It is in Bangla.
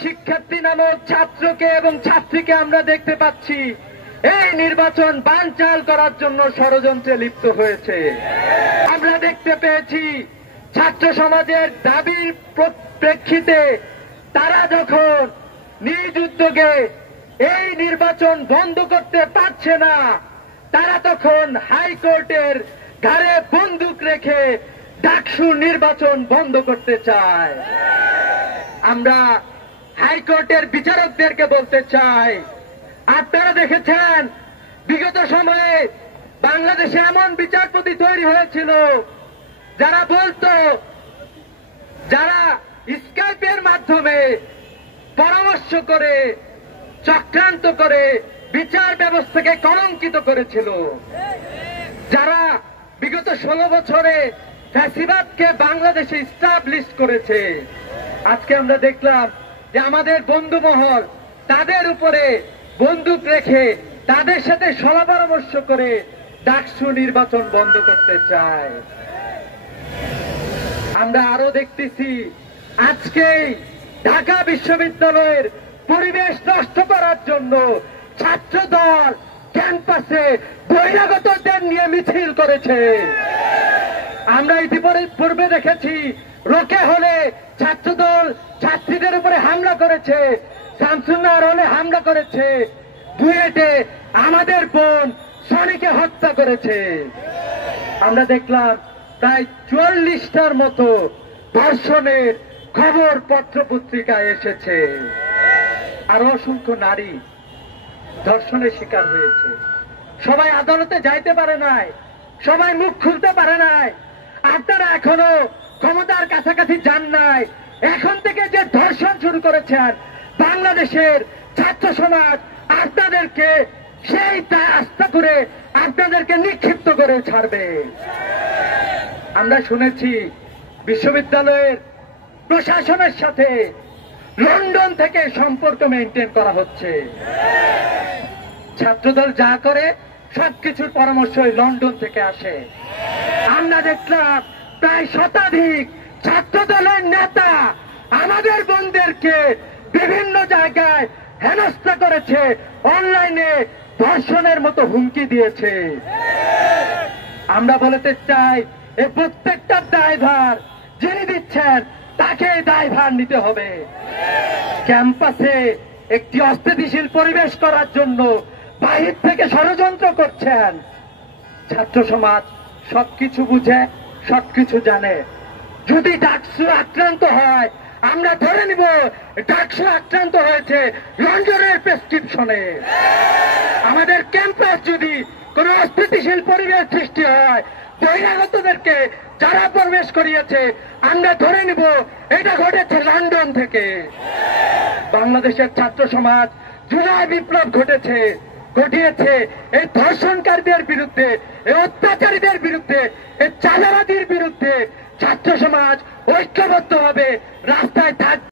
শিক্ষার্থী নামক ছাত্রকে এবং ছাত্রীকে আমরা দেখতে পাচ্ছি এই নির্বাচন বানচাল করার জন্য ষড়যন্ত্রে লিপ্ত হয়েছে। আমরা দেখতে পেয়েছি ছাত্র সমাজের দাবির প্রেক্ষিতে তারা যখন নিজ উদ্যোগে এই নির্বাচন বন্ধ করতে পারছে না, তারা তখন হাইকোর্টের ঘাড়ে বন্দুক রেখে ডাকসু নির্বাচন বন্ধ করতে চায়। আমরা হাইকোর্টের বিচারকদেরকে বলতে চাই, আপনারা দেখেছেন বিগত সময়ে বাংলাদেশে এমন বিচারপতি তৈরি হয়েছিল যারা বলতো, যারা স্কাইপের মাধ্যমে পরামর্শ করে চক্রান্ত করে বিচার ব্যবস্থাকে কলঙ্কিত করেছিল, যারা বিগত 16 বছরে ফ্যাসিবাদকে বাংলাদেশে স্টাবলিশ করেছে। আজকে আমরা দেখলাম যে আমাদের বন্ধু মহল তাদের উপরে বন্দুক রেখে তাদের সাথে সলা পরামর্শ করে ডাকসু নির্বাচন বন্ধ করতে চায়। আমরা আরো দেখতেছি আজকেই ঢাকা বিশ্ববিদ্যালয়ের পরিবেশ নষ্ট করার জন্য ছাত্রদল ক্যাম্পাসে বহিরাগতদের নিয়ে মিছিল করেছে। আমরা ইতিপূর্বে দেখেছি রোকে হলে ছাত্রদল ছাত্রীদের উপরে হামলা করেছে, শামসুন্নাহর হলে হামলা করেছে, বুয়েটে আমাদের বোন সনিকে হত্যা করেছে। আমরা দেখলাম প্রায় 44টার মতো ধর্ষণের খবর পত্র পত্রিকায় এসেছে। আরো অসংখ্য নারী ধর্ষণের শিকার হয়েছে। সবাই আদালতে যাইতে পারে নাই, সবাই মুখ খুলতে পারে নাই। আপনারা এখনো ক্ষমতার কাছাকাছি যান নাই। এখন থেকে যে ধর্ষণ শুরু করেছেন, বাংলাদেশের ছাত্র সমাজ আপনাদেরকে সেই আস্থা করে আপনাদেরকে নিক্ষিপ্ত করে ছাড়বে। আমরা শুনেছি বিশ্ববিদ্যালয়ের প্রশাসনের সাথে লন্ডন থেকে সম্পর্ক মেনটেন করা হচ্ছে। ছাত্রদল যা করে সবকিছুর পরামর্শ লন্ডন থেকে আসে। আমরা দেখলাম প্রায় শতাধিক ছাত্রদলের নেতা আমাদের বোনদেরকে বিভিন্ন জায়গায় হেনস্থা করেছে, অনলাইনে ধর্ষণের মতো হুমকি দিয়েছে। আমরা বলতে চাই, এই প্রত্যেকটা দায়ভার যিনি দিচ্ছেন তাকে দায়ভার নিতে হবে। ক্যাম্পাসে একটি অস্থিতিশীল পরিবেশ করার জন্য বাহির থেকে ষড়যন্ত্র করছেন। ছাত্র সমাজ সবকিছু বুঝে, সবকিছু জানে। যদি ডাকসু আক্রান্ত হয়, আমরা ধরে নিব ডাকসু আক্রান্ত হয়েছে লন্ডনের প্রেসক্রিপশনে। আমাদের ক্যাম্পাস যদি কোন অস্থিতিশীল পরিবেশ সৃষ্টি হয়, বহিরাগতদেরকে যারা প্রবেশ করিয়েছে আমরা ধরে নিব এটা ঘটেছে লন্ডন থেকে। বাংলাদেশের ছাত্র সমাজ জুলাই বিপ্লব ঘটিয়েছে এই ধর্ষণকারীদের বিরুদ্ধে, এই অত্যাচারীদের বিরুদ্ধে, এই চাঁদাবাদীর বিরুদ্ধে। ছাত্র সমাজ ঐক্যবদ্ধ হবে, রাস্তায় থাকবে।